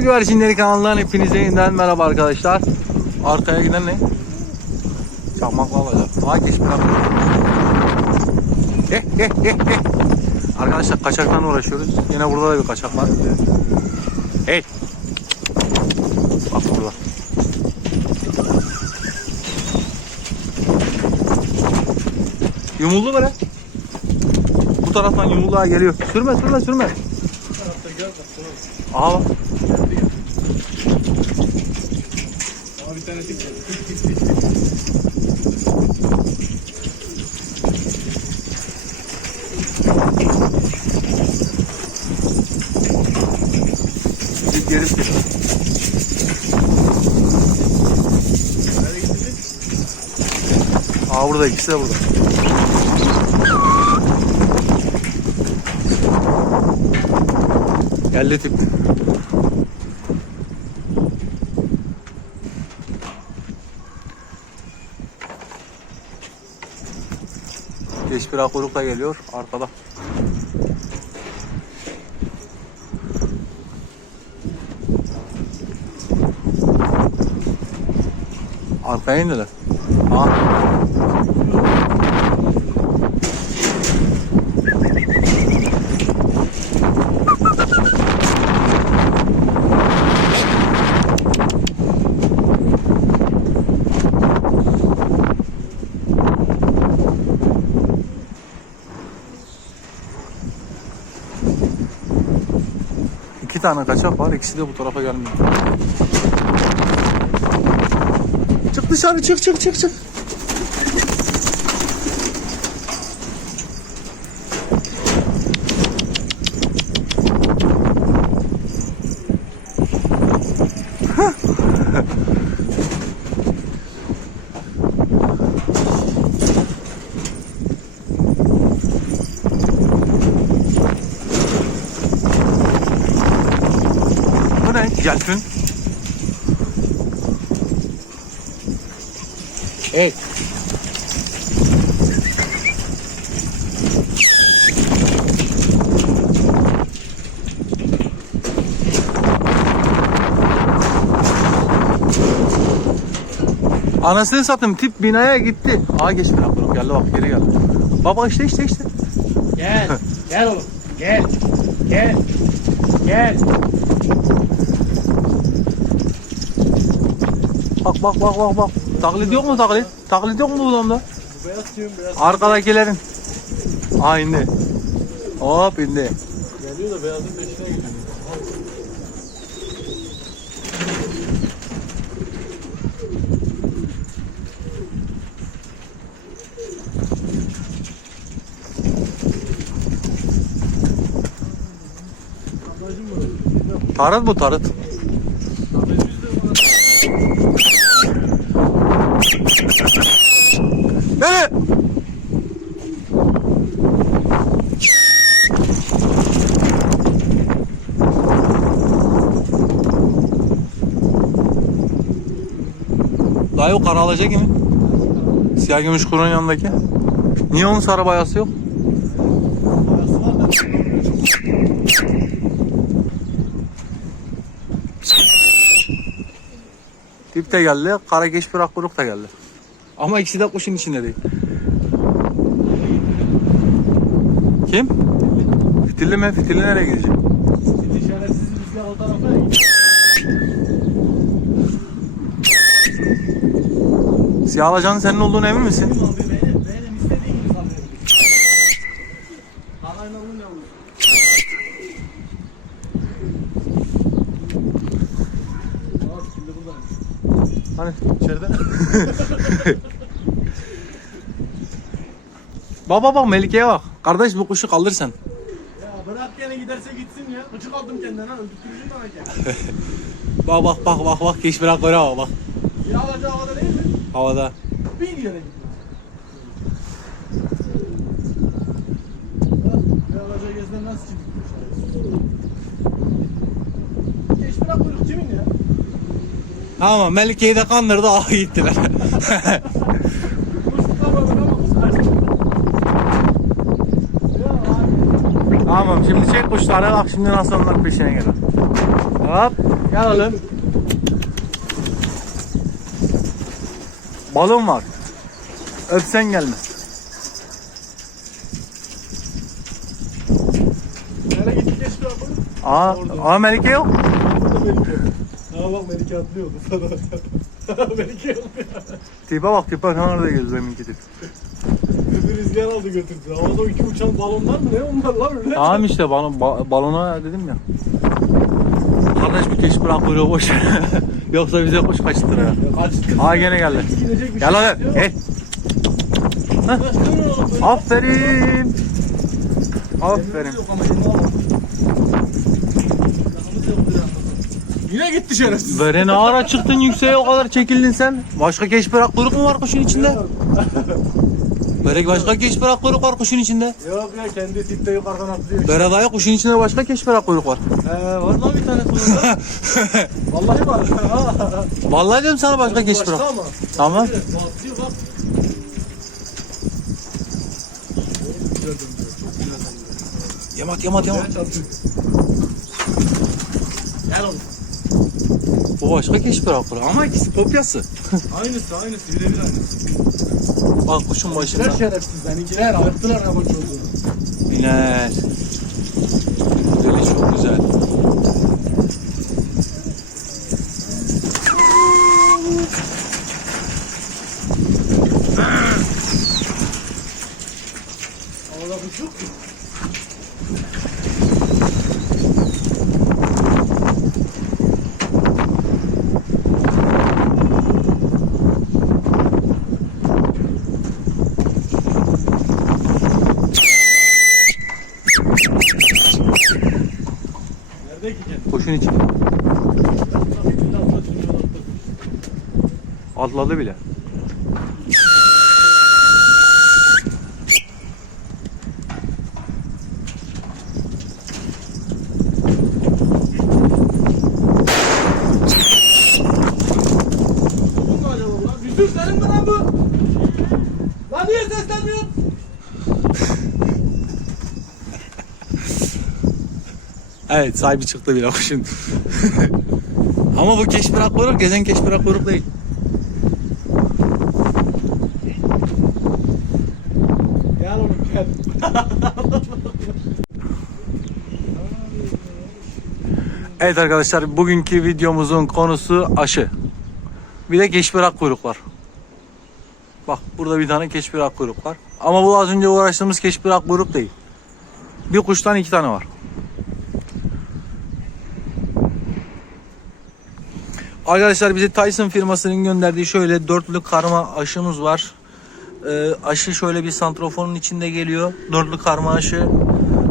Güvercinleri kanalından hepinize yeniden merhaba arkadaşlar. Arkaya giden ne? Çakmakla alacak. Geç bırak. Eh, eh, eh, eh. Arkadaşlar kaçaktan uğraşıyoruz. Yine burada da bir kaçak var. Hey. Bak burada. Yumuldu böyle. Bu taraftan yumulluğa geliyor. Sürme sürme sürme. Aha bak. Bir geri sür. Aa burada ikisi de burada. Geldi tip. Bir akuruk da geliyor arkada. Arkaya indiler. Aa. İki tane kaçak var. ikisi de bu tarafa gelmiyor. Çık dışarı çık çık çık çık. Yelkün. Hey. Anasını satayım tip binaya gitti. Aa geçti lan bunu. Geldi bak geri geldi. Baba işte işte işte. Gel. Gel oğlum. Gel. Gel. Gel. Bak bak bak bak bak. Taklit yok mu taklit? Taklit yok mu bu adamda? Bu beyaz tüyüm beyaz. Arkadakilerin. Aa indi. Hop indi. Geliyor da beyazın peşine gidiyor. Tarıt bu tarıt. Evet. Daha yok kara alacak kimi? Siyah gümüş kurun yanındaki. Niye onun sarı bayası yok? Tip de geldi, kara geç bir akkuruk da geldi. Ama ikisi de kuşun içinde değil. Kim? Fitilli mi? Fitilli nereye gidecek? Sizi işaretsiz rüzgar o tarafa ya. Siyah alacanın senin olduğunu emin misin? Abi benim, benim istediğim gibi sallayabilir. Kanayla bunun yavrusu. Aa, şimdi buradaymış. Hani? İçeride. Baba bak Melike'ye bak. Kardeş bu kuşu kaldır sen. Ya bırak gene giderse gitsin ya. Gıcık aldım kendine ha. Öldürtürücü bana. Bak bak bak bak bak geç bir akkuruk bak bak. Bir alacağı havada değil mi? Havada. Bir yere. Bak, Bir alacağı gezden nasıl çıkmış? Geç bırak kuyruk kimin ya? Ama Melike'yi de kandırdı ah gittiler. Kuş tutamadık ama kuş kaçtı. Ya abi. Tamam şimdi çek kuşları bak şimdi nasıl onlar peşine gelir. Hop. Gel oğlum. Balon var. Öpsen gelmez. Nereye gitti geçti abi? Aa, aa Melike yok. Burada Melike. Ha bak Melike atlıyordu sana. Melike yok. Tipe bak tipe nerede geziyor deminki tip. Bir rüzgar aldı götürdü. Havada iki uçan balonlar mı ne onlar lan öyle? Tamam işte balon, ba- balona dedim ya. Kardeş bir keş bırak kuyruğu boş. Yoksa bize kuş kaçtır ha. Kaç Aa gene geldi. Gidecek bir Gel şey yok. Ha, oğlum, böyle. Aferin. Aferin. Yok ama yeni alalım. Yanımız yok bir anda. Yine gitti şerefsiz. Ne ara çıktın yükseğe o kadar çekildin sen? Başka keş bırak kuyruk mu var kuşun içinde? Böyle başka keş bırak kuyruk var kuşun içinde. Yok ya kendi tipte yukarıdan atlıyor. Böyle dayı kuşun içinde başka keş bırak kuyruk var. Ee, var lan bir tane kuyruğunda. Vallahi var. Vallahi diyorum sana başka keş bırak. ama. Tamam. Atlıyor bak. Yamat yamat. Gel oğlum. Bu başka keş bırak kuyruk ama ikisi kopyası. Aynısı aynısı birebir aynısı. Bak kuşun başında. Güzel şerefsiz benimkiler ayırttılar ama çocuğu. Biner. Böyle çok güzel. Havada kuş yok ki. Nerede ki kendi? Kuşun içi. Atladı bile. Bu mu acaba lan? Yusuf senin mi lan bu? Lan niye seslenmiyorsun? Evet sahibi çıktı bile kuşun. Ama bu keş bırak kuyruk gezen keş bırak kuyruk değil. Gel oğlum gel. Evet arkadaşlar bugünkü videomuzun konusu aşı. Bir de keş bırak kuyruk var. Bak burada bir tane keş bırak kuyruk var. Ama bu az önce uğraştığımız keş bırak kuyruk değil. Bir kuştan iki tane var. Arkadaşlar bize Tyson firmasının gönderdiği şöyle dörtlü karma aşımız var. Ee, aşı şöyle bir santrofonun içinde geliyor. Dörtlü karma aşı.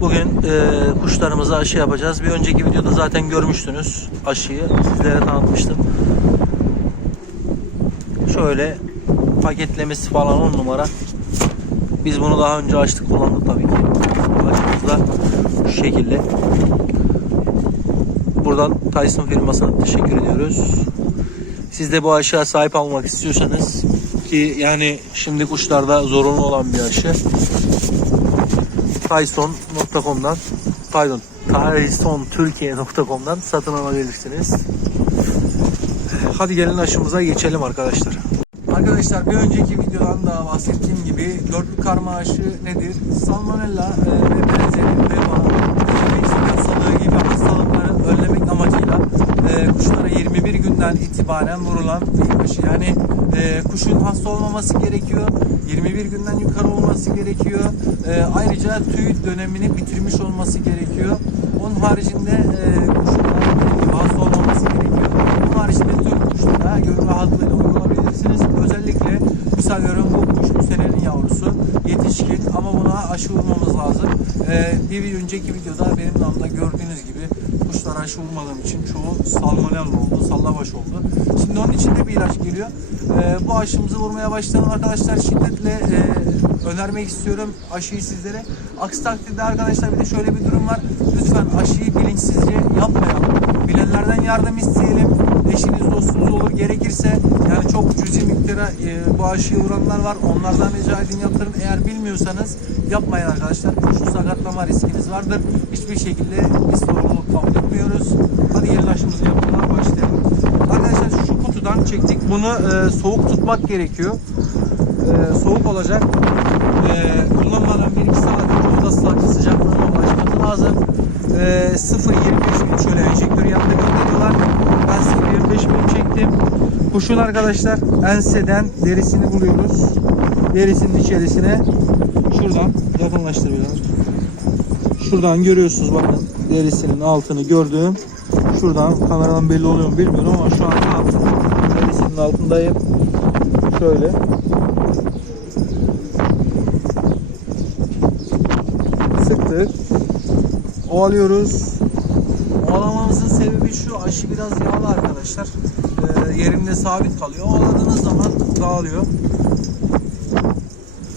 Bugün e, kuşlarımıza aşı yapacağız. Bir önceki videoda zaten görmüştünüz aşıyı. Sizlere tanıtmıştım. Şöyle paketlemesi falan on numara. Biz bunu daha önce açtık kullandık tabii ki. Aşımız da şu şekilde. Buradan Tyson firmasına teşekkür ediyoruz. Siz de bu aşıya sahip olmak istiyorsanız ki yani şimdi kuşlarda zorunlu olan bir aşı. Tyson.com'dan pardon TysonTürkiye.com'dan satın alabilirsiniz. Hadi gelin aşımıza geçelim arkadaşlar. Arkadaşlar bir önceki videodan da bahsettiğim gibi dörtlü karma aşı nedir? Salmonella e, ve benzeri veba, e, Meksika hastalığı gibi hastalıkları önlemek amacıyla e, kuşlara 21 günden itibaren vurulan bir aşı. Yani e, kuşun hasta olmaması gerekiyor. 21 günden yukarı olması gerekiyor. E, ayrıca tüy dönemini bitirmiş olması gerekiyor. Onun haricinde e, kuşun hasta olmaması gerekiyor. Onun haricinde tüm kuşlara gönül rahatlığıyla uygulayabilirsiniz. Özellikle misal veriyorum bu kuş bu senenin yavrusu yetişkin ama buna aşı vurmamız lazım. Ee, bir önceki videoda benim damda gördüğünüz gibi kuşlara aşı vurmadığım için çoğu salmonella sallabaş oldu. Şimdi onun için de bir ilaç geliyor. Ee, bu aşımızı vurmaya başlayalım arkadaşlar. Şiddetle e, önermek istiyorum aşıyı sizlere. Aksi takdirde arkadaşlar bir de şöyle bir durum var. Lütfen aşıyı bilinçsizce yapmayalım. Bilenlerden yardım isteyelim. Eşiniz dostunuz olur gerekirse yani çok cüzi miktara e, bu aşıyı vuranlar var. Onlardan rica edin yaptırın. Eğer bilmiyorsanız yapmayın arkadaşlar. Kuşu sakatlama riskiniz vardır. Hiçbir şekilde biz sorumluluk kabul etmiyoruz. Hadi gelin aşımıza bunu e, soğuk tutmak gerekiyor. E, soğuk olacak. E, kullanmadan 1-2 saat oda sı- sıcaklığına ulaşması lazım. E, 0.25 bin şöyle enjektör yanında gönderiyorlar. Ben 0.25 bin çektim. Kuşun arkadaşlar enseden derisini buluyoruz. Derisinin içerisine şuradan yakınlaştır biraz. Şuradan görüyorsunuz bakın derisinin altını gördüm. Şuradan kameradan belli oluyor mu bilmiyorum ama şu an tam derisinin altındayım. Şöyle. Sıktık. Ovalıyoruz. Ovalamamızın sebebi şu aşı biraz yağlı arkadaşlar. Ee, yerinde sabit kalıyor. Ovaladığınız zaman dağılıyor.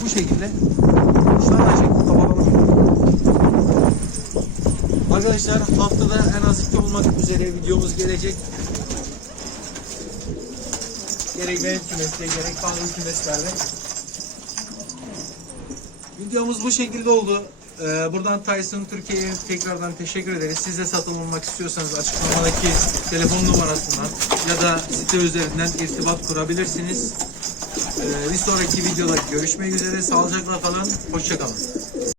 Bu şekilde. Kuşlar aşı kapatalım. Arkadaşlar haftada en az iki olmak üzere videomuz gelecek. Gerek benim kümeste gerek Tanrı kümeslerde. Videomuz bu şekilde oldu. Ee, buradan Tyson Türkiye'ye tekrardan teşekkür ederiz. Siz de satın almak istiyorsanız açıklamadaki telefon numarasından ya da site üzerinden irtibat kurabilirsiniz. Ee, bir sonraki videoda görüşmek üzere. Sağlıcakla kalın. Hoşçakalın.